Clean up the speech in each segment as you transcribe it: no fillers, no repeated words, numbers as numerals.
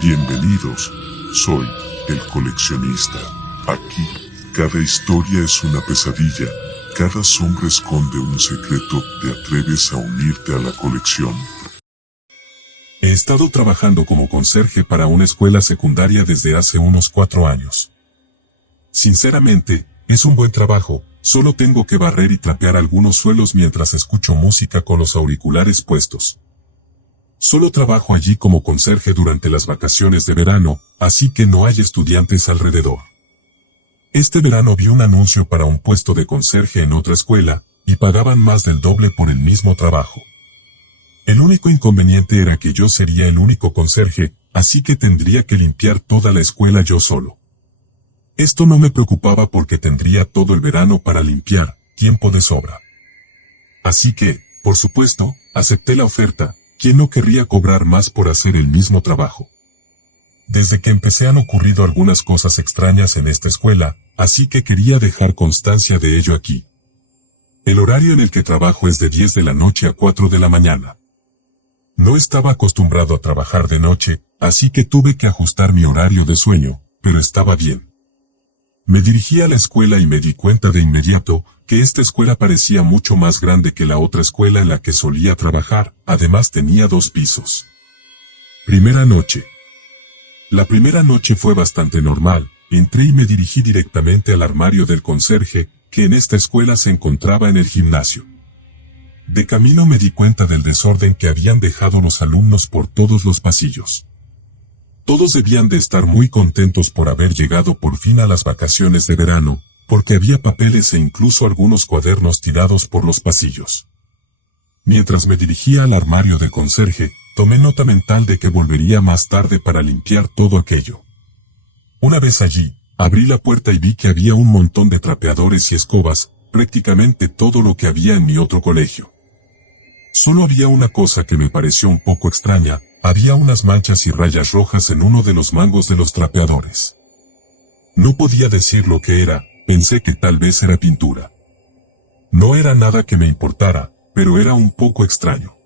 Bienvenidos, soy el coleccionista. Aquí, cada historia es una pesadilla, cada sombra esconde un secreto. ¿Te atreves a unirte a la colección? He estado trabajando como conserje para una escuela secundaria desde hace unos 4 años. Sinceramente, es un buen trabajo, solo tengo que barrer y trapear algunos suelos mientras escucho música con los auriculares puestos. Solo trabajo allí como conserje durante las vacaciones de verano, así que no hay estudiantes alrededor. Este verano vi un anuncio para un puesto de conserje en otra escuela, y pagaban más del doble por el mismo trabajo. El único inconveniente era que yo sería el único conserje, así que tendría que limpiar toda la escuela yo solo. Esto no me preocupaba porque tendría todo el verano para limpiar, tiempo de sobra. Así que, por supuesto, acepté la oferta. ¿Quién no querría cobrar más por hacer el mismo trabajo? Desde que empecé han ocurrido algunas cosas extrañas en esta escuela, así que quería dejar constancia de ello aquí. El horario en el que trabajo es de 10 de la noche a 4 de la mañana. No estaba acostumbrado a trabajar de noche, así que tuve que ajustar mi horario de sueño, pero estaba bien. Me dirigí a la escuela y me di cuenta de inmediato que esta escuela parecía mucho más grande que la otra escuela en la que solía trabajar, además tenía 2 pisos. Primera noche. La primera noche fue bastante normal, entré y me dirigí directamente al armario del conserje, que en esta escuela se encontraba en el gimnasio. De camino me di cuenta del desorden que habían dejado los alumnos por todos los pasillos. Todos debían de estar muy contentos por haber llegado por fin a las vacaciones de verano, porque había papeles e incluso algunos cuadernos tirados por los pasillos. Mientras me dirigía al armario del conserje, tomé nota mental de que volvería más tarde para limpiar todo aquello. Una vez allí, abrí la puerta y vi que había un montón de trapeadores y escobas, prácticamente todo lo que había en mi otro colegio. Solo había una cosa que me pareció un poco extraña, había unas manchas y rayas rojas en uno de los mangos de los trapeadores. No podía decir lo que era, pensé que tal vez era pintura. No era nada que me importara, pero era un poco extraño.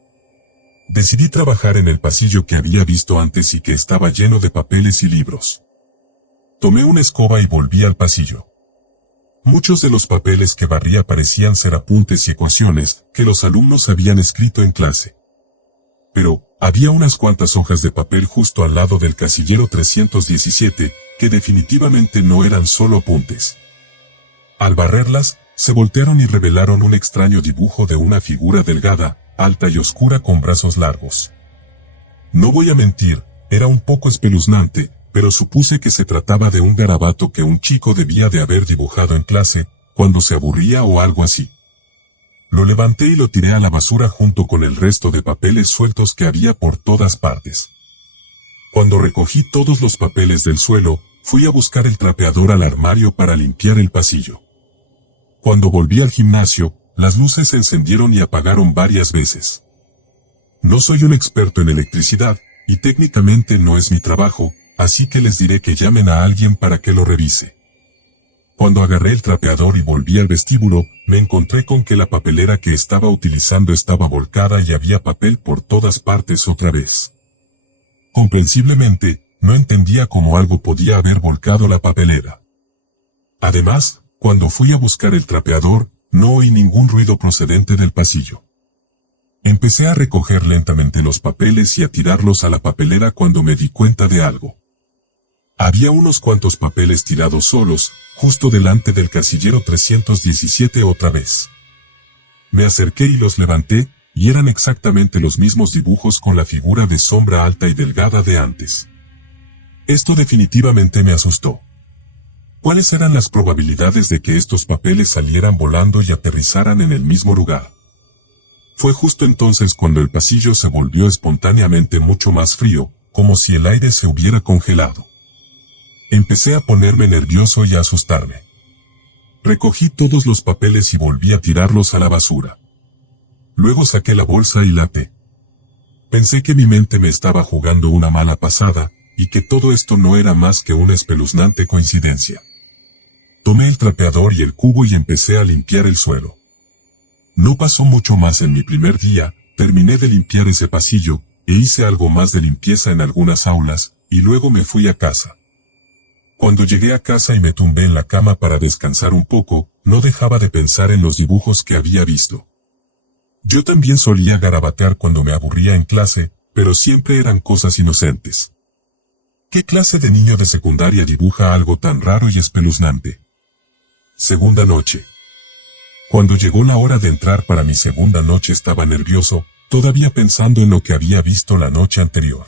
Decidí trabajar en el pasillo que había visto antes y que estaba lleno de papeles y libros. Tomé una escoba y volví al pasillo. Muchos de los papeles que barría parecían ser apuntes y ecuaciones que los alumnos habían escrito en clase. Pero, había unas cuantas hojas de papel justo al lado del casillero 317, que definitivamente no eran solo apuntes. Al barrerlas, se voltearon y revelaron un extraño dibujo de una figura delgada, alta y oscura con brazos largos. No voy a mentir, era un poco espeluznante, pero supuse que se trataba de un garabato que un chico debía de haber dibujado en clase, cuando se aburría o algo así. Lo levanté y lo tiré a la basura junto con el resto de papeles sueltos que había por todas partes. Cuando recogí todos los papeles del suelo, fui a buscar el trapeador al armario para limpiar el pasillo. Cuando volví al gimnasio, las luces se encendieron y apagaron varias veces. No soy un experto en electricidad, y técnicamente no es mi trabajo, así que les diré que llamen a alguien para que lo revise. Cuando agarré el trapeador y volví al vestíbulo, me encontré con que la papelera que estaba utilizando estaba volcada y había papel por todas partes otra vez. Comprensiblemente, no entendía cómo algo podía haber volcado la papelera. Además, cuando fui a buscar el trapeador, no oí ningún ruido procedente del pasillo. Empecé a recoger lentamente los papeles y a tirarlos a la papelera cuando me di cuenta de algo. Había unos cuantos papeles tirados solos, justo delante del casillero 317 otra vez. Me acerqué y los levanté, y eran exactamente los mismos dibujos con la figura de sombra alta y delgada de antes. Esto definitivamente me asustó. ¿Cuáles eran las probabilidades de que estos papeles salieran volando y aterrizaran en el mismo lugar? Fue justo entonces cuando el pasillo se volvió espontáneamente mucho más frío, como si el aire se hubiera congelado. Empecé a ponerme nervioso y a asustarme. Recogí todos los papeles y volví a tirarlos a la basura. Luego saqué la bolsa y la até. Pensé que mi mente me estaba jugando una mala pasada, y que todo esto no era más que una espeluznante coincidencia. Tomé el trapeador y el cubo y empecé a limpiar el suelo. No pasó mucho más en mi primer día, terminé de limpiar ese pasillo, e hice algo más de limpieza en algunas aulas, y luego me fui a casa. Cuando llegué a casa y me tumbé en la cama para descansar un poco, no dejaba de pensar en los dibujos que había visto. Yo también solía garabatear cuando me aburría en clase, pero siempre eran cosas inocentes. ¿Qué clase de niño de secundaria dibuja algo tan raro y espeluznante? Segunda noche. Cuando llegó la hora de entrar para mi segunda noche estaba nervioso, todavía pensando en lo que había visto la noche anterior.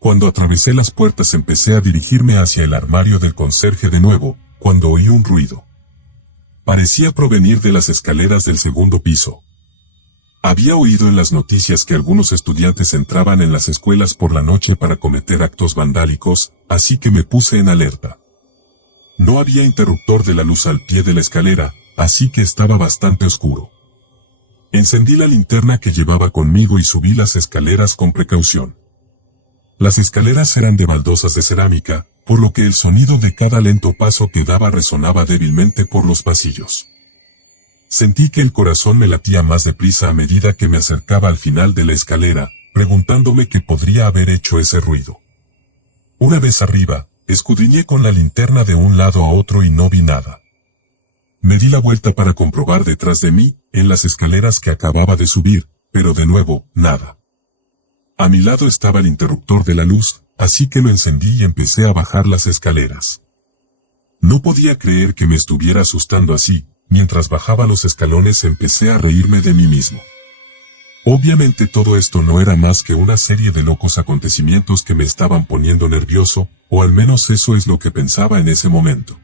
Cuando atravesé las puertas empecé a dirigirme hacia el armario del conserje de nuevo, cuando oí un ruido. Parecía provenir de las escaleras del segundo piso. Había oído en las noticias que algunos estudiantes entraban en las escuelas por la noche para cometer actos vandálicos, así que me puse en alerta. No había interruptor de la luz al pie de la escalera, así que estaba bastante oscuro. Encendí la linterna que llevaba conmigo y subí las escaleras con precaución. Las escaleras eran de baldosas de cerámica, por lo que el sonido de cada lento paso que daba resonaba débilmente por los pasillos. Sentí que el corazón me latía más deprisa a medida que me acercaba al final de la escalera, preguntándome qué podría haber hecho ese ruido. Una vez arriba, escudriñé con la linterna de un lado a otro y no vi nada. Me di la vuelta para comprobar detrás de mí, en las escaleras que acababa de subir, pero de nuevo, nada. A mi lado estaba el interruptor de la luz, así que lo encendí y empecé a bajar las escaleras. No podía creer que me estuviera asustando así. Mientras bajaba los escalones empecé a reírme de mí mismo. Obviamente todo esto no era más que una serie de locos acontecimientos que me estaban poniendo nervioso, o al menos eso es lo que pensaba en ese momento.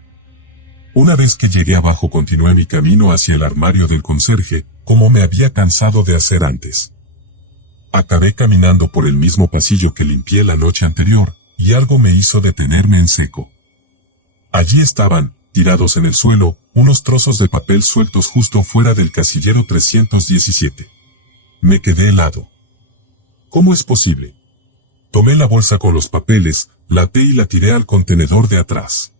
Una vez que llegué abajo continué mi camino hacia el armario del conserje, como me había cansado de hacer antes. Acabé caminando por el mismo pasillo que limpié la noche anterior, y algo me hizo detenerme en seco. Allí estaban, tirados en el suelo, unos trozos de papel sueltos justo fuera del casillero 317. Me quedé helado. ¿Cómo es posible? Tomé la bolsa con los papeles, la até y la tiré al contenedor de atrás.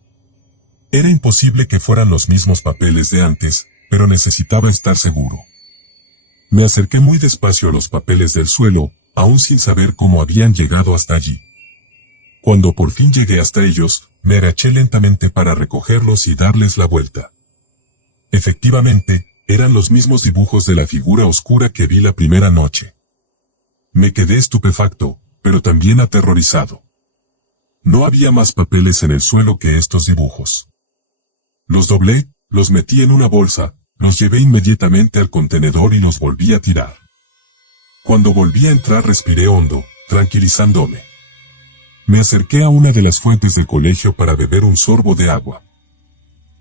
Era imposible que fueran los mismos papeles de antes, pero necesitaba estar seguro. Me acerqué muy despacio a los papeles del suelo, aún sin saber cómo habían llegado hasta allí. Cuando por fin llegué hasta ellos, me agaché lentamente para recogerlos y darles la vuelta. Efectivamente, eran los mismos dibujos de la figura oscura que vi la primera noche. Me quedé estupefacto, pero también aterrorizado. No había más papeles en el suelo que estos dibujos. Los doblé, los metí en una bolsa, los llevé inmediatamente al contenedor y los volví a tirar. Cuando volví a entrar respiré hondo, tranquilizándome. Me acerqué a una de las fuentes del colegio para beber un sorbo de agua.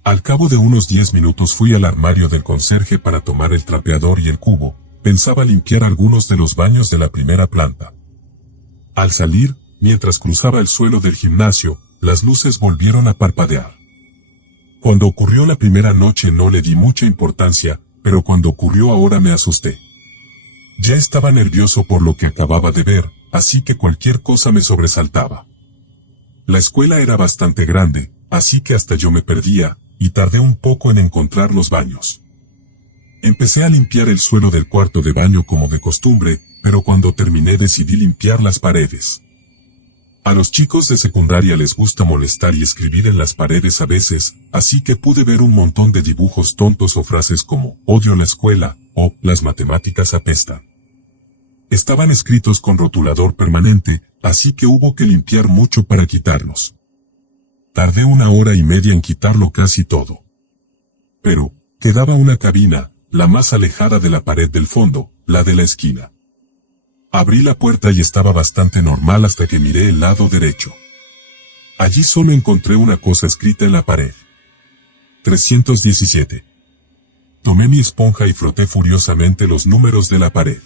Al cabo de unos 10 minutos fui al armario del conserje para tomar el trapeador y el cubo. Pensaba limpiar algunos de los baños de la primera planta. Al salir, mientras cruzaba el suelo del gimnasio, las luces volvieron a parpadear. Cuando ocurrió la primera noche no le di mucha importancia, pero cuando ocurrió ahora me asusté. Ya estaba nervioso por lo que acababa de ver, así que cualquier cosa me sobresaltaba. La escuela era bastante grande, así que hasta yo me perdía, y tardé un poco en encontrar los baños. Empecé a limpiar el suelo del cuarto de baño como de costumbre, pero cuando terminé decidí limpiar las paredes. A los chicos de secundaria les gusta molestar y escribir en las paredes a veces, así que pude ver un montón de dibujos tontos o frases como «odio la escuela» o «las matemáticas apestan». Estaban escritos con rotulador permanente, así que hubo que limpiar mucho para quitarlos. Tardé 1 hora y media en quitarlo casi todo. Pero, quedaba una cabina, la más alejada de la pared del fondo, la de la esquina. Abrí la puerta y estaba bastante normal hasta que miré el lado derecho. Allí solo encontré una cosa escrita en la pared. 317. Tomé mi esponja y froté furiosamente los números de la pared.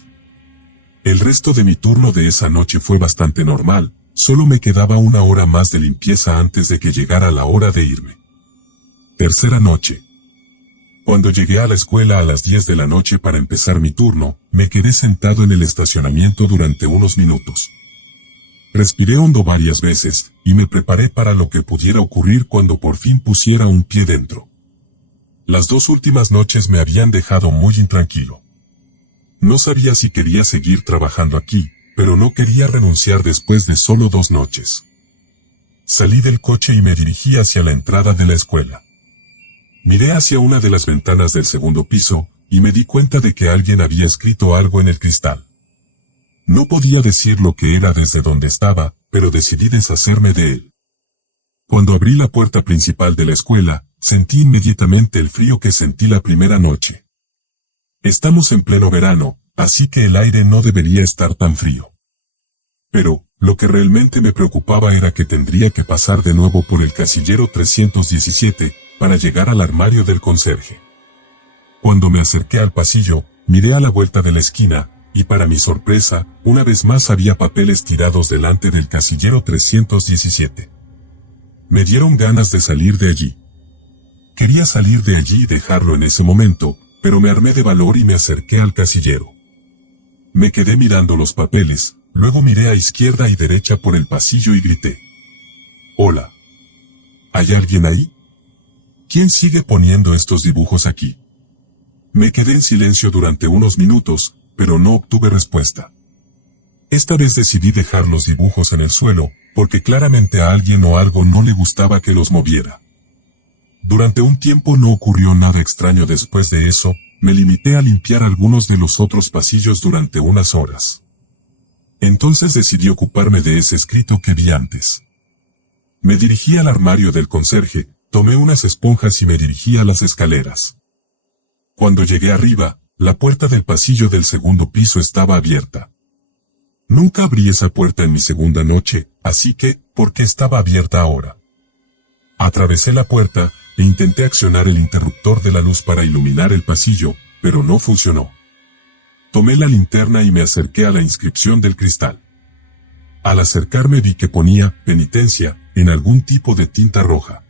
El resto de mi turno de esa noche fue bastante normal, solo me quedaba 1 hora más de limpieza antes de que llegara la hora de irme. Tercera noche. Cuando llegué a la escuela a las 10 de la noche para empezar mi turno, me quedé sentado en el estacionamiento durante unos minutos. Respiré hondo varias veces, y me preparé para lo que pudiera ocurrir cuando por fin pusiera un pie dentro. Las 2 últimas noches me habían dejado muy intranquilo. No sabía si quería seguir trabajando aquí, pero no quería renunciar después de solo 2 noches. Salí del coche y me dirigí hacia la entrada de la escuela. Miré hacia una de las ventanas del segundo piso, y me di cuenta de que alguien había escrito algo en el cristal. No podía decir lo que era desde donde estaba, pero decidí deshacerme de él. Cuando abrí la puerta principal de la escuela, sentí inmediatamente el frío que sentí la primera noche. Estamos en pleno verano, así que el aire no debería estar tan frío. Pero, lo que realmente me preocupaba era que tendría que pasar de nuevo por el casillero 317, para llegar al armario del conserje. Cuando me acerqué al pasillo, miré a la vuelta de la esquina, y para mi sorpresa, una vez más había papeles tirados delante del casillero 317. Me dieron ganas de salir de allí. Quería salir de allí y dejarlo en ese momento, pero me armé de valor y me acerqué al casillero. Me quedé mirando los papeles, luego miré a izquierda y derecha por el pasillo y grité. «Hola. ¿Hay alguien ahí? ¿Quién sigue poniendo estos dibujos aquí?» Me quedé en silencio durante unos minutos, pero no obtuve respuesta. Esta vez decidí dejar los dibujos en el suelo, porque claramente a alguien o algo no le gustaba que los moviera. Durante un tiempo no ocurrió nada extraño. Después de eso, me limité a limpiar algunos de los otros pasillos durante unas horas. Entonces decidí ocuparme de ese escrito que vi antes. Me dirigí al armario del conserje, tomé unas esponjas y me dirigí a las escaleras. Cuando llegué arriba, la puerta del pasillo del segundo piso estaba abierta. Nunca abrí esa puerta en mi segunda noche, así que, ¿por qué estaba abierta ahora? Atravesé la puerta, e intenté accionar el interruptor de la luz para iluminar el pasillo, pero no funcionó. Tomé la linterna y me acerqué a la inscripción del cristal. Al acercarme vi que ponía, penitencia, en algún tipo de tinta roja.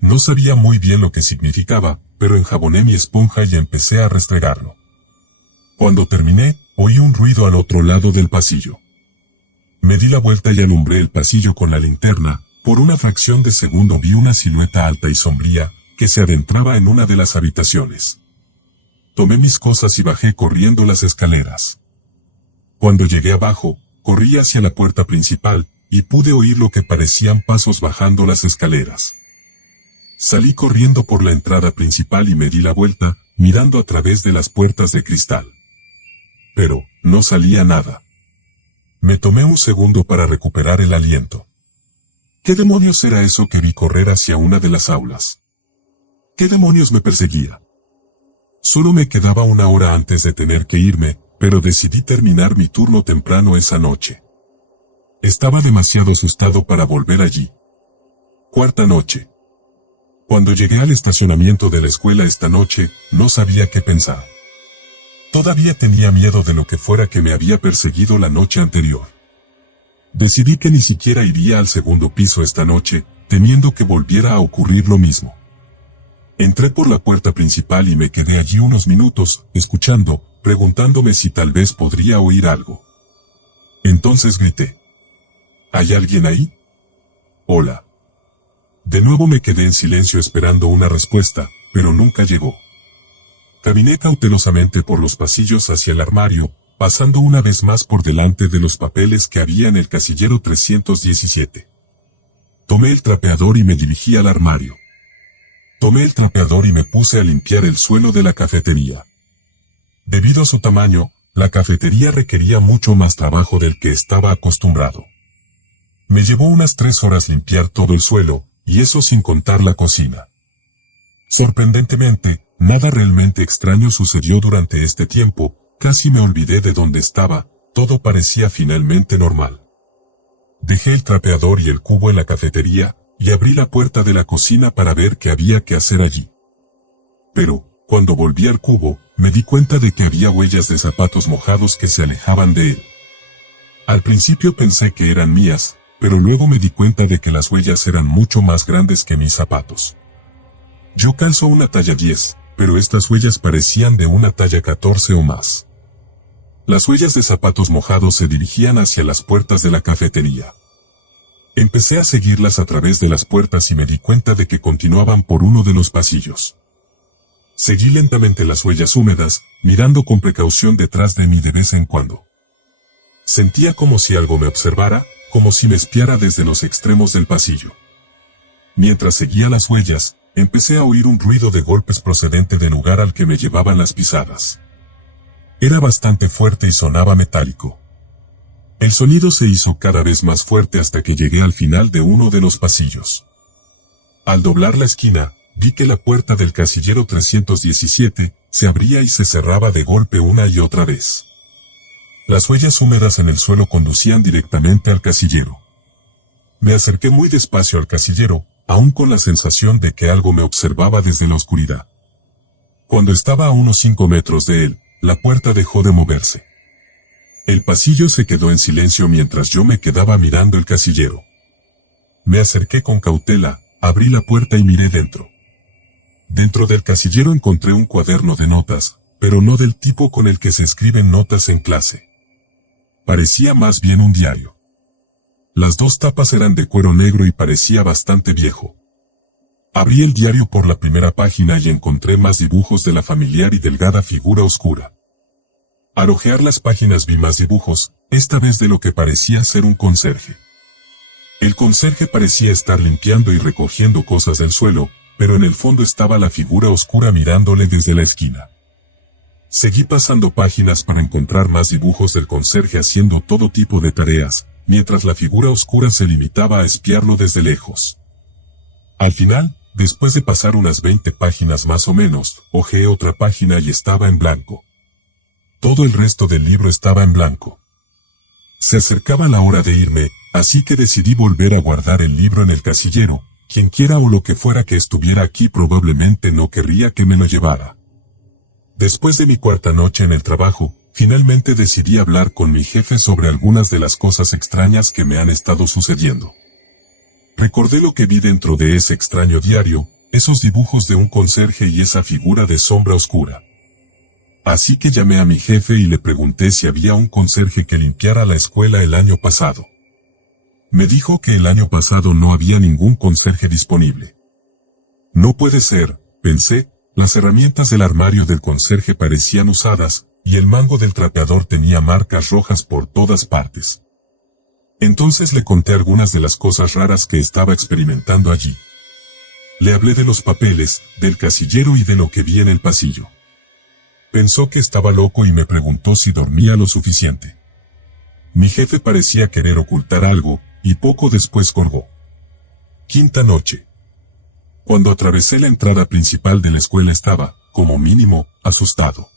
No sabía muy bien lo que significaba, pero enjaboné mi esponja y empecé a restregarlo. Cuando terminé, oí un ruido al otro lado del pasillo. Me di la vuelta y alumbré el pasillo con la linterna. Por una fracción de segundo vi una silueta alta y sombría, que se adentraba en una de las habitaciones. Tomé mis cosas y bajé corriendo las escaleras. Cuando llegué abajo, corrí hacia la puerta principal, y pude oír lo que parecían pasos bajando las escaleras. Salí corriendo por la entrada principal y me di la vuelta, mirando a través de las puertas de cristal. Pero, no salía nada. Me tomé un segundo para recuperar el aliento. ¿Qué demonios era eso que vi correr hacia una de las aulas? ¿Qué demonios me perseguía? Solo me quedaba una hora antes de tener que irme, pero decidí terminar mi turno temprano esa noche. Estaba demasiado asustado para volver allí. Cuarta noche. Cuando llegué al estacionamiento de la escuela esta noche, no sabía qué pensar. Todavía tenía miedo de lo que fuera que me había perseguido la noche anterior. Decidí que ni siquiera iría al segundo piso esta noche, temiendo que volviera a ocurrir lo mismo. Entré por la puerta principal y me quedé allí unos minutos, escuchando, preguntándome si tal vez podría oír algo. Entonces grité. ¿Hay alguien ahí? Hola. De nuevo me quedé en silencio esperando una respuesta, pero nunca llegó. Caminé cautelosamente por los pasillos hacia el armario, pasando una vez más por delante de los papeles que había en el casillero 317. Tomé el trapeador y me dirigí al armario. Tomé el trapeador y me puse a limpiar el suelo de la cafetería. Debido a su tamaño, la cafetería requería mucho más trabajo del que estaba acostumbrado. Me llevó unas 3 horas limpiar todo el suelo, y eso sin contar la cocina. Sorprendentemente, nada realmente extraño sucedió durante este tiempo. Casi me olvidé de dónde estaba, todo parecía finalmente normal. Dejé el trapeador y el cubo en la cafetería, y abrí la puerta de la cocina para ver qué había que hacer allí. Pero, cuando volví al cubo, me di cuenta de que había huellas de zapatos mojados que se alejaban de él. Al principio pensé que eran mías, pero luego me di cuenta de que las huellas eran mucho más grandes que mis zapatos. Yo calzo una talla 10, pero estas huellas parecían de una talla 14 o más. Las huellas de zapatos mojados se dirigían hacia las puertas de la cafetería. Empecé a seguirlas a través de las puertas y me di cuenta de que continuaban por uno de los pasillos. Seguí lentamente las huellas húmedas, mirando con precaución detrás de mí de vez en cuando. Sentía como si algo me observara, como si me espiara desde los extremos del pasillo. Mientras seguía las huellas, empecé a oír un ruido de golpes procedente del lugar al que me llevaban las pisadas. Era bastante fuerte y sonaba metálico. El sonido se hizo cada vez más fuerte hasta que llegué al final de uno de los pasillos. Al doblar la esquina, vi que la puerta del casillero 317 se abría y se cerraba de golpe una y otra vez. Las huellas húmedas en el suelo conducían directamente al casillero. Me acerqué muy despacio al casillero, aún con la sensación de que algo me observaba desde la oscuridad. Cuando estaba a unos 5 metros de él, la puerta dejó de moverse. El pasillo se quedó en silencio mientras yo me quedaba mirando el casillero. Me acerqué con cautela, abrí la puerta y miré dentro. Dentro del casillero encontré un cuaderno de notas, pero no del tipo con el que se escriben notas en clase. Parecía más bien un diario. Las dos tapas eran de cuero negro y parecía bastante viejo. Abrí el diario por la primera página y encontré más dibujos de la familiar y delgada figura oscura. Al hojear las páginas vi más dibujos, esta vez de lo que parecía ser un conserje. El conserje parecía estar limpiando y recogiendo cosas del suelo, pero en el fondo estaba la figura oscura mirándole desde la esquina. Seguí pasando páginas para encontrar más dibujos del conserje haciendo todo tipo de tareas, mientras la figura oscura se limitaba a espiarlo desde lejos. Al final, después de pasar unas 20 páginas más o menos, hojeé otra página y estaba en blanco. Todo el resto del libro estaba en blanco. Se acercaba la hora de irme, así que decidí volver a guardar el libro en el casillero. Quienquiera o lo que fuera que estuviera aquí probablemente no querría que me lo llevara. Después de mi cuarta noche en el trabajo, finalmente decidí hablar con mi jefe sobre algunas de las cosas extrañas que me han estado sucediendo. Recordé lo que vi dentro de ese extraño diario, esos dibujos de un conserje y esa figura de sombra oscura. Así que llamé a mi jefe y le pregunté si había un conserje que limpiara la escuela el año pasado. Me dijo que el año pasado no había ningún conserje disponible. No puede ser, pensé, las herramientas del armario del conserje parecían usadas, y el mango del trapeador tenía marcas rojas por todas partes. Entonces le conté algunas de las cosas raras que estaba experimentando allí. Le hablé de los papeles, del casillero y de lo que vi en el pasillo. Pensó que estaba loco y me preguntó si dormía lo suficiente. Mi jefe parecía querer ocultar algo, y poco después colgó. Quinta noche. Cuando atravesé la entrada principal de la escuela estaba, como mínimo, asustado.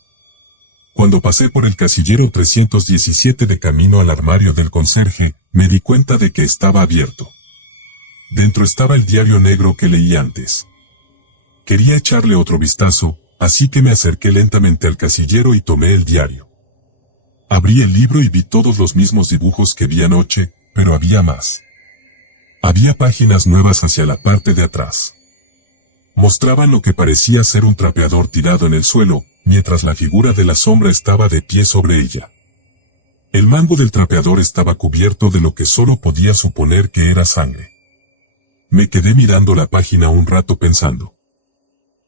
Cuando pasé por el casillero 317 de camino al armario del conserje, me di cuenta de que estaba abierto. Dentro estaba el diario negro que leí antes. Quería echarle otro vistazo, así que me acerqué lentamente al casillero y tomé el diario. Abrí el libro y vi todos los mismos dibujos que vi anoche, pero había más. Había páginas nuevas hacia la parte de atrás. Mostraban lo que parecía ser un trapeador tirado en el suelo, mientras la figura de la sombra estaba de pie sobre ella. El mango del trapeador estaba cubierto de lo que solo podía suponer que era sangre. Me quedé mirando la página un rato pensando.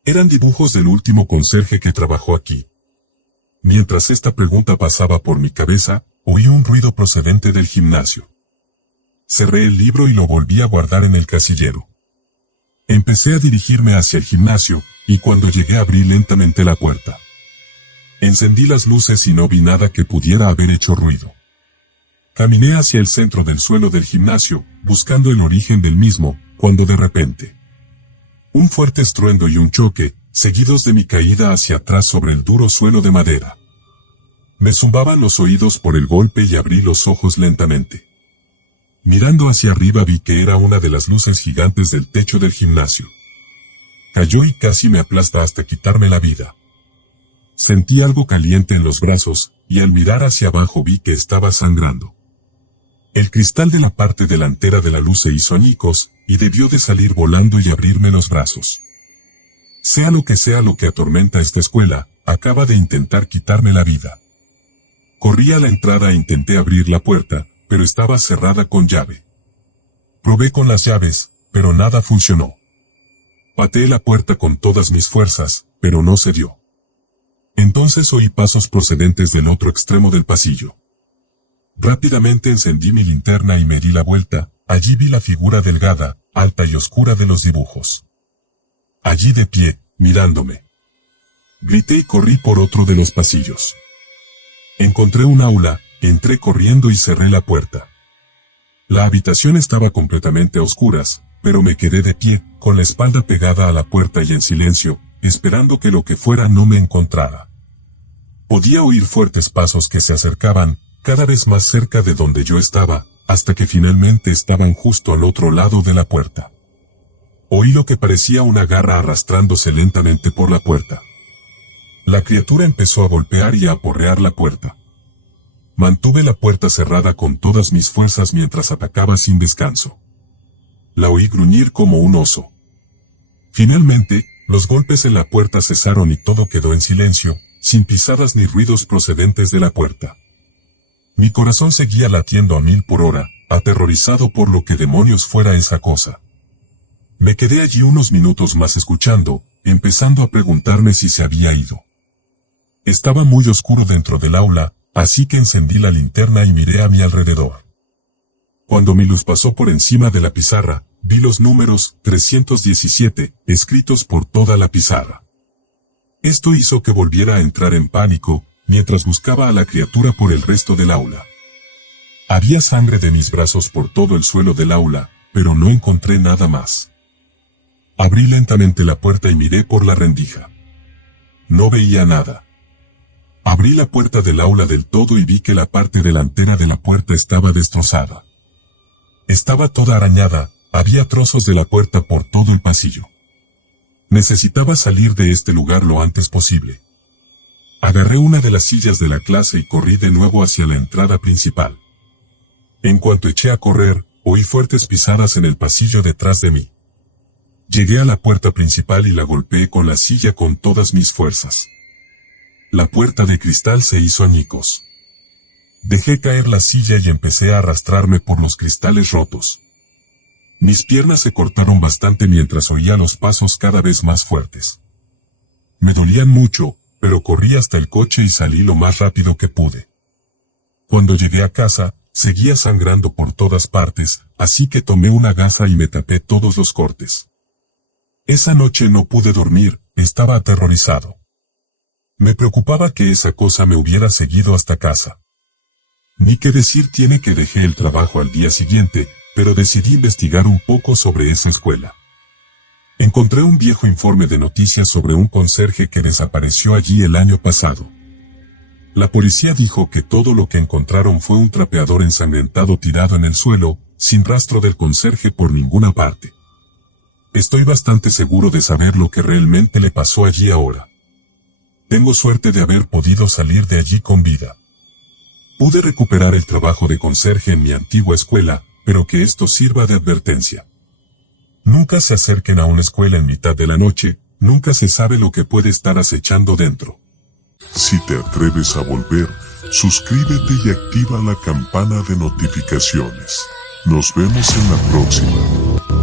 Eran dibujos del último conserje que trabajó aquí. Mientras esta pregunta pasaba por mi cabeza, oí un ruido procedente del gimnasio. Cerré el libro y lo volví a guardar en el casillero. Empecé a dirigirme hacia el gimnasio, y cuando llegué abrí lentamente la puerta. Encendí las luces y no vi nada que pudiera haber hecho ruido. Caminé hacia el centro del suelo del gimnasio, buscando el origen del mismo, cuando de repente, un fuerte estruendo y un choque, seguidos de mi caída hacia atrás sobre el duro suelo de madera. Me zumbaban los oídos por el golpe y abrí los ojos lentamente. Mirando hacia arriba vi que era una de las luces gigantes del techo del gimnasio. Cayó y casi me aplasta hasta quitarme la vida. Sentí algo caliente en los brazos, y al mirar hacia abajo vi que estaba sangrando. El cristal de la parte delantera de la luz se hizo añicos, y debió de salir volando y abrirme los brazos. Sea lo que atormenta esta escuela, acaba de intentar quitarme la vida. Corrí a la entrada e intenté abrir la puerta, pero estaba cerrada con llave. Probé con las llaves, pero nada funcionó. Pateé la puerta con todas mis fuerzas, pero no se dio. Entonces oí pasos procedentes del otro extremo del pasillo. Rápidamente encendí mi linterna y me di la vuelta. Allí vi la figura delgada, alta y oscura de los dibujos. Allí de pie, mirándome. Grité y corrí por otro de los pasillos. Encontré un aula, entré corriendo y cerré la puerta. La habitación estaba completamente a oscuras, pero me quedé de pie, con la espalda pegada a la puerta y en silencio, esperando que lo que fuera no me encontrara. Podía oír fuertes pasos que se acercaban, cada vez más cerca de donde yo estaba, hasta que finalmente estaban justo al otro lado de la puerta. Oí lo que parecía una garra arrastrándose lentamente por la puerta. La criatura empezó a golpear y a aporrear la puerta. Mantuve la puerta cerrada con todas mis fuerzas mientras atacaba sin descanso. La oí gruñir como un oso. Finalmente, los golpes en la puerta cesaron y todo quedó en silencio, sin pisadas ni ruidos procedentes de la puerta. Mi corazón seguía latiendo a 1000 por hora, aterrorizado por lo que demonios fuera esa cosa. Me quedé allí unos minutos más escuchando, empezando a preguntarme si se había ido. Estaba muy oscuro dentro del aula, así que encendí la linterna y miré a mi alrededor. Cuando mi luz pasó por encima de la pizarra, vi los números 317 escritos por toda la pizarra. Esto hizo que volviera a entrar en pánico, mientras buscaba a la criatura por el resto del aula. Había sangre de mis brazos por todo el suelo del aula, pero no encontré nada más. Abrí lentamente la puerta y miré por la rendija. No veía nada. Abrí la puerta del aula del todo y vi que la parte delantera de la puerta estaba destrozada. Estaba toda arañada, había trozos de la puerta por todo el pasillo. Necesitaba salir de este lugar lo antes posible. Agarré una de las sillas de la clase y corrí de nuevo hacia la entrada principal. En cuanto eché a correr, oí fuertes pisadas en el pasillo detrás de mí. Llegué a la puerta principal y la golpeé con la silla con todas mis fuerzas. La puerta de cristal se hizo añicos. Dejé caer la silla y empecé a arrastrarme por los cristales rotos. Mis piernas se cortaron bastante mientras oía los pasos cada vez más fuertes. Me dolían mucho, pero corrí hasta el coche y salí lo más rápido que pude. Cuando llegué a casa, seguía sangrando por todas partes, así que tomé una gasa y me tapé todos los cortes. Esa noche no pude dormir, estaba aterrorizado. Me preocupaba que esa cosa me hubiera seguido hasta casa. Ni qué decir tiene que dejé el trabajo al día siguiente, pero decidí investigar un poco sobre esa escuela. Encontré un viejo informe de noticias sobre un conserje que desapareció allí el año pasado. La policía dijo que todo lo que encontraron fue un trapeador ensangrentado tirado en el suelo, sin rastro del conserje por ninguna parte. Estoy bastante seguro de saber lo que realmente le pasó allí ahora. Tengo suerte de haber podido salir de allí con vida. Pude recuperar el trabajo de conserje en mi antigua escuela, pero que esto sirva de advertencia. Nunca se acerquen a una escuela en mitad de la noche, nunca se sabe lo que puede estar acechando dentro. Si te atreves a volver, suscríbete y activa la campana de notificaciones. Nos vemos en la próxima.